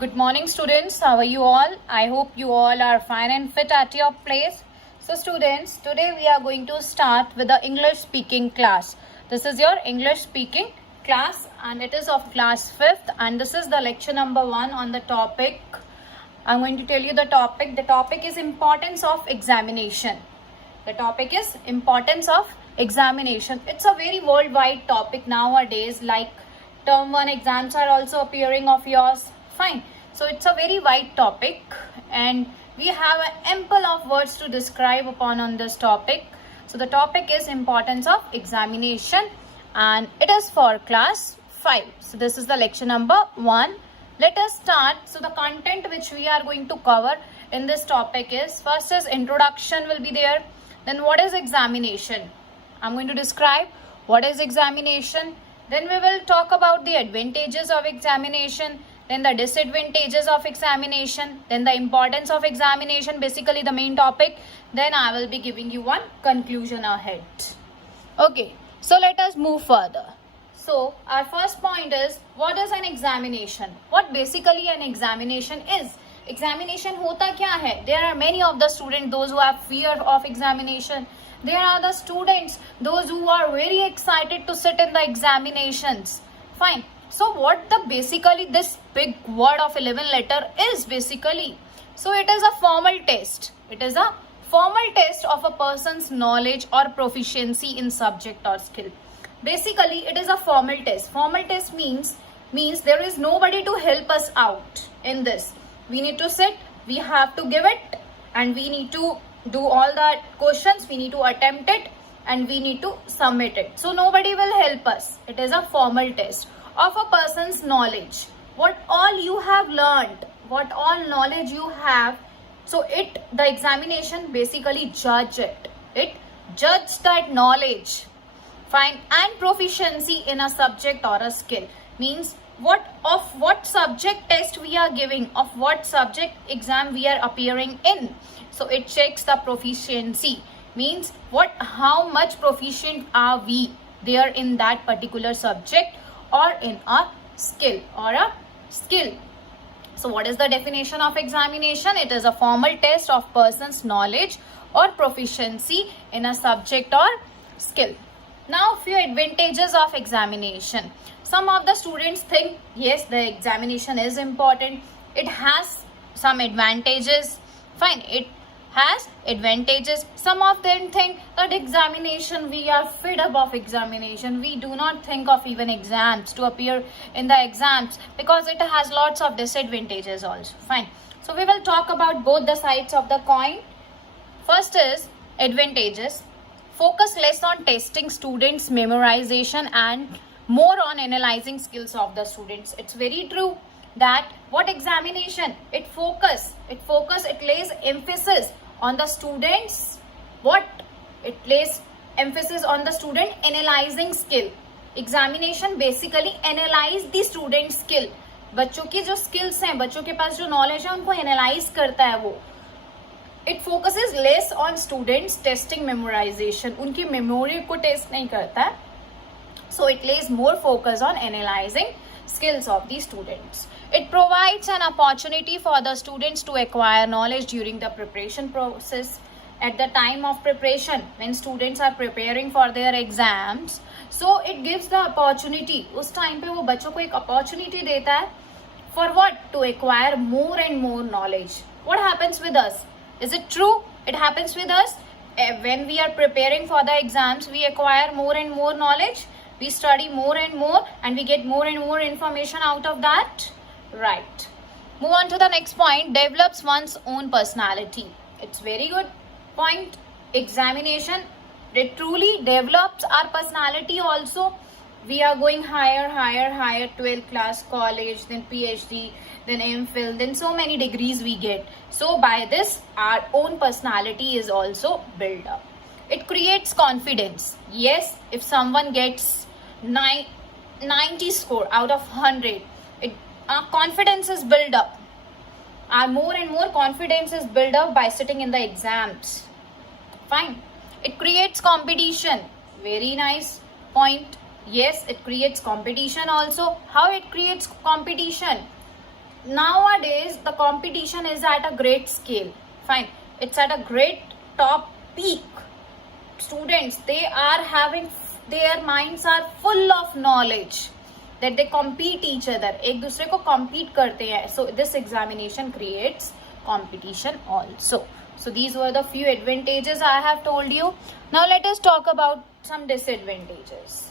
Good morning, students. How are you all? I hope you all are fine and fit at your place. So, students, today we are going to start with the English speaking class. This is your English speaking class and it is of class 5th, and this is the lecture number 1 on the topic. I'm going to tell you the topic. The topic is importance of examination. The topic is importance of examination. It's a very worldwide topic nowadays, like term 1 exams are also appearing of yours. Fine. So it's a very wide topic and we have an ample of words to describe upon on this topic. So the topic is importance of examination and it is for class 5. So this is the lecture number 1. Let us start. So the content which we are going to cover in this topic is, first is introduction will be there. Then what is examination? I'm going to describe what is examination. Then we will talk about the advantages of examination. Then the disadvantages of examination. Then the importance of examination, basically the main topic. Then I will be giving you one conclusion ahead. Okay, so let us move further. So our first point is, what is an examination? What basically an examination is? Examination hota kya hai? There are many of the students, those who have fear of examination. There are the students, those who are very excited to sit in the examinations. Fine. So what the basically this big word of 11 letter is basically? So it is a formal test. It is a formal test of a person's knowledge or proficiency in subject or skill. Basically, it is a formal test. Formal test means there is nobody to help us out in this. We need to sit, we have to give it, and we need to do all the questions, we need to attempt it, and we need to submit it. So nobody will help us. It is a formal test of a person's knowledge. What all you have learned, what all knowledge you have. So the examination basically judge it. It judges that knowledge. Fine. And proficiency in a subject or a skill. Means what subject test we are giving, of what subject exam we are appearing in. So it checks the proficiency. Means how much proficient are we there in that particular subject or in a skill So what is the definition of examination? It is a formal test of person's knowledge or proficiency in a subject or skill. Now, few advantages of examination. Some of the students think, yes, the examination is important. It has some advantages. Fine, it has advantages. Some of them think that examination, we are fed up of examination. We do not think of even exams to appear in the exams because it has lots of disadvantages also. Fine. So we will talk about both the sides of the coin. First is advantages. Focus less on testing students' memorization and more on analyzing skills of the students. It's very true that what examination, it lays emphasis on the students. It lays emphasis on the student analyzing skill. Examination basically analyze the student skill. बच्चों की जो skills हैं, बच्चों के पास जो knowledge है, उनको analyze करता है वो. It focuses less on students testing memorization. उनकी memory को test नहीं करता है. So it lays more focus on analyzing skills of the students. It provides an opportunity for the students to acquire knowledge during the preparation process. At the time of preparation, when students are preparing for their exams, so it gives the opportunity. उस time पे वो बच्चों को एक opportunity देता है. For what? To acquire more and more knowledge. What happens with us? Is it true? It happens with us. When we are preparing for the exams, we acquire more and more knowledge. We study more and more and we get more and more information out of that. Right. Move on to the next point. Develops one's own personality. It's very good point. Examination, it truly develops our personality also. We are going higher, 12th class, college, then PhD, then MPhil, then so many degrees we get. So by this, our own personality is also built up. It creates confidence. Yes, if someone gets 90 score out of 100, our confidence is built up. Our more and more confidence is built up by sitting in the exams. Fine. It creates competition. Very nice point. Yes, it creates competition also. How it creates competition? nowadays the competition is at a great scale. Fine, it's at a great top peak. Students, they are having, their minds are full of knowledge that they compete each other, एक दूसरे को compete करते हैं. So this examination creates competition also. So these were the few advantages I have told you. Now let us talk about some disadvantages.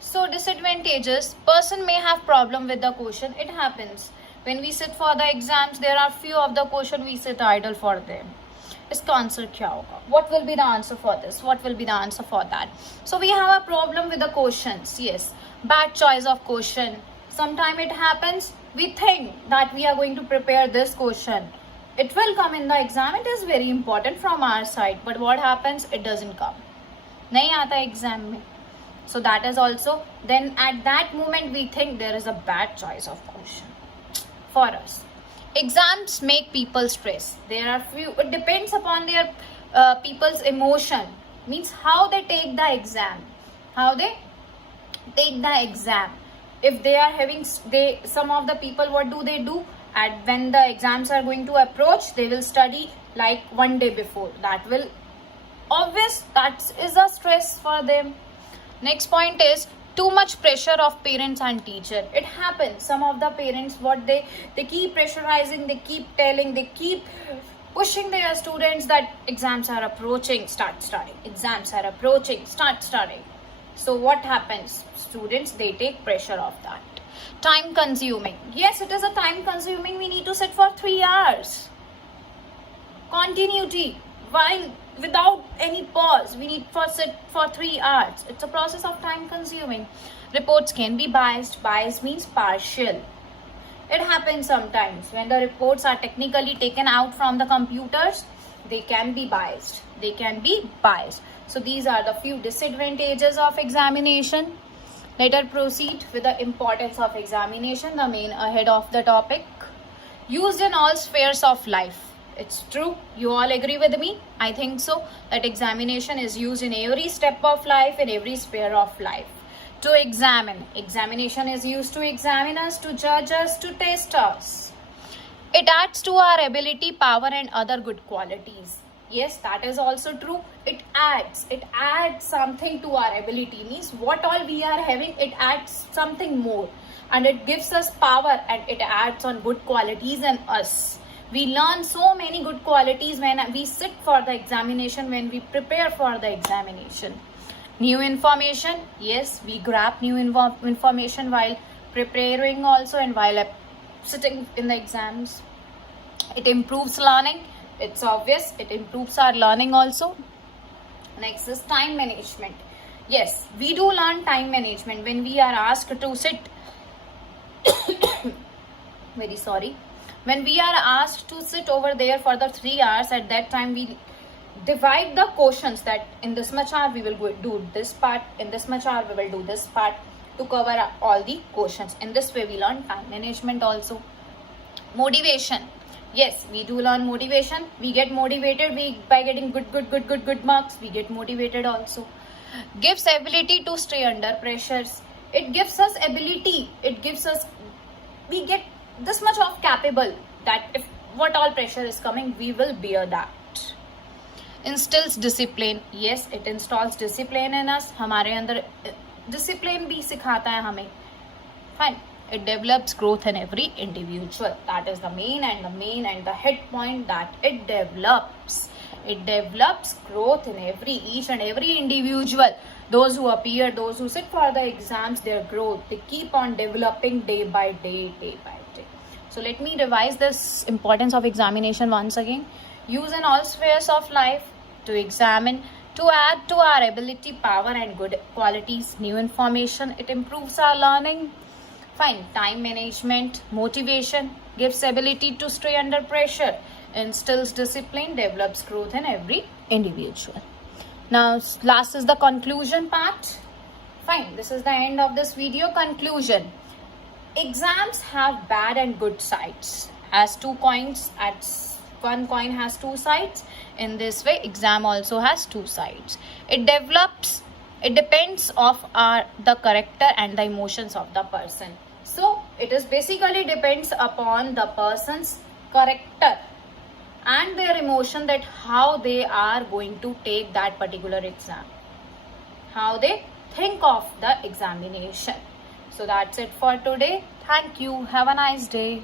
So disadvantages, person may have problem with the question. It happens when we sit for the exams, there are few of the question we sit idle for them. इसका answer क्या होगा? What will be the answer for this? What will be the answer for that? So we have a problem with the questions. Yes, bad choice of question. Sometime it happens, we think that we are going to prepare this question. It will come in the exam. It is very important from our side. But what happens? It doesn't come. नहीं आता exam में. So that is also, then at that moment we think there is a bad choice of question for us. Exams make people stress. There are few, it depends upon their people's emotion, means how they take the exam, if they are having, some of the people, what do at when the exams are going to approach, they will study like one day before. That will obvious, that is a stress for them. Next point is too much pressure of parents and teacher. It happens, some of the parents, what they keep pressurizing, they keep telling, they keep pushing their students that exams are approaching, start studying, exams are approaching, start studying. So what happens? Students, they take pressure of that. Time consuming. Yes, it is a time consuming. We need to sit for 3 hours. Continuity, while without any pause, we need to sit for 3 hours. It's a process of time consuming. Reports can be biased. Biased means partial. It happens sometimes when the reports are technically taken out from the computers, they can be biased. So these are the few disadvantages of examination. Let us proceed with the importance of examination, the main ahead of the topic. Used in all spheres of life. It's true. You all agree with me? I think so. That examination is used in every step of life, in every sphere of life. To examine. Examination is used to examine us, to judge us, to test us. It adds to our ability, power and other good qualities. Yes, that is also true. It adds something to our ability. Means what all we are having, it adds something more. And it gives us power and it adds on good qualities in us. We learn so many good qualities when we sit for the examination, when we prepare for the examination. New information. Yes, we grab new information while preparing also and while sitting in the exams. It improves learning. It's obvious. It improves our learning also. Next is time management. Yes, we do learn time management when we are asked to sit. Very sorry. When we are asked to sit over there for the 3 hours, at that time we divide the questions that in this much hour we will do this part, in this much hour we will do this part, to cover all the questions. In this way we learn time management also. Motivation. Yes, we do learn motivation. We get motivated by getting good marks. We get motivated also. Gives ability to stay under pressures. It gives us ability. We get this much of capable that if what all pressure is coming, we will bear that. Instills discipline. Yes, it installs discipline in us. हमारे अंदर discipline भी सिखाता है हमें. Fine. It develops growth in every individual. That is the main and the head point, that it develops. It develops growth in each and every individual. Those who appear, those who sit for the exams, their growth, they keep on developing day by day. So let me revise this importance of examination once again. Use in all spheres of life, to examine, to add to our ability, power and good qualities, new information. It improves our learning. Fine. Time management, motivation, gives ability to stay under pressure, instills discipline, develops growth in every individual. Now, last is the conclusion part. Fine. This is the end of this video. Conclusion. Exams have bad and good sides. As two coins, one coin has two sides. In this way, exam also has two sides. It depends of the character and the emotions of the person. So it is basically depends upon the person's character and their emotion, that how they are going to take that particular exam, how they think of the examination. So that's it for today. Thank you. Have a nice day.